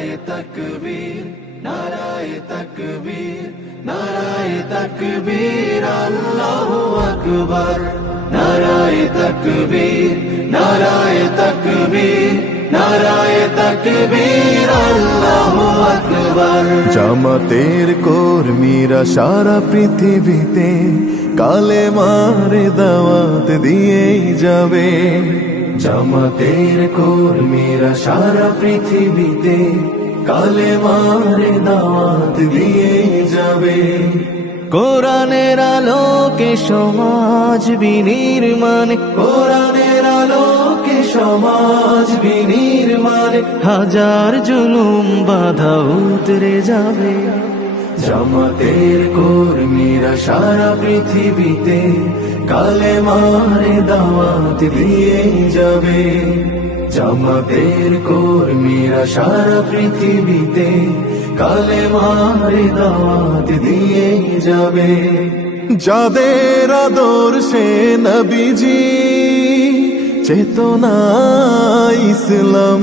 নারায়ে তাকবীর, নারায়ে তাকবীর, নারায়ে তাকবীর, আল্লাহু আকবার। নারায়ে তাকবীর, নারায়ে তাকবীর, নারায়ে তাকবীর, আল্লাহু আকবার। জামাতের কর্মীরা সারা পৃথিবীতে কালেমার দাওয়াত দিয়েই যাবে। জামাতের কর্মীরা সারা পৃথিবীতে কালেমার দাওয়াত দিয়েই যাবে। কোরআনের আলোকে সমাজ বিনির্মাণ, কোরআনের আলোকে সমাজ বিনির্মাণ, হাজার জুলুম বাধা উতরে যাবে। জামাতের কর্মীরা সারা পৃথিবীতে কালেমার দাওয়াত দিয়েই যাবে। জামাতের কর্মীরা সারা পৃথিবীতে কালেমার দাওয়াত দিয়েই যাবে। যাদের আদর্শে নবীজি চেতনা ইসলাম,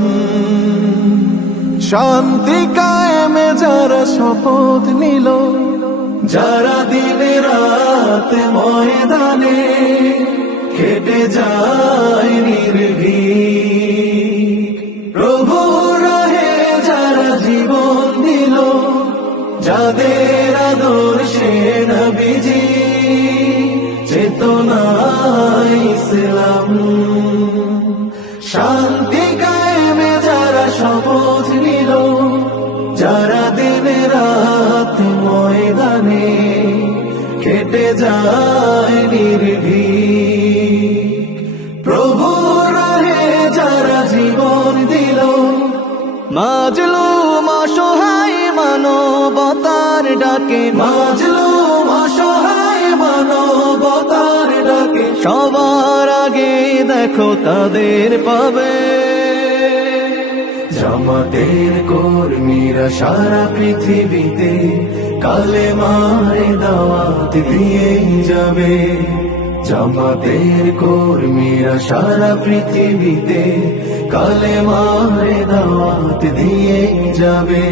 শান্তি কায়েমে যারা শপথ নিল, যারা দিনে রাত ময়দানে খেটে যায় নির্ভীক, প্রভু রাহে যারা জীবন দিল, যাদের আদর্শে নবীজি চেতনা ইসলাম, শান্তি কায়েমে যারা শপথ নিল, যারা দিনে রাত ময়দানে খেটে যায় নির্ভীক, প্রভু রাহে যারা জীবন দিল, মাজলুম অসহায় মানবতার ডাকে, মাজলুম অসহায় মানবতার ডাকে, সবার আগে দেখো তাদের পাবে। জামাতের কর্মীরা সারা পৃথিবীতে কালেমার দাওয়াত দিয়েই যাবে। জামাতের কর্মীরা সারা পৃথিবীতে কালেমার দাওয়াত দিয়েই যাবে।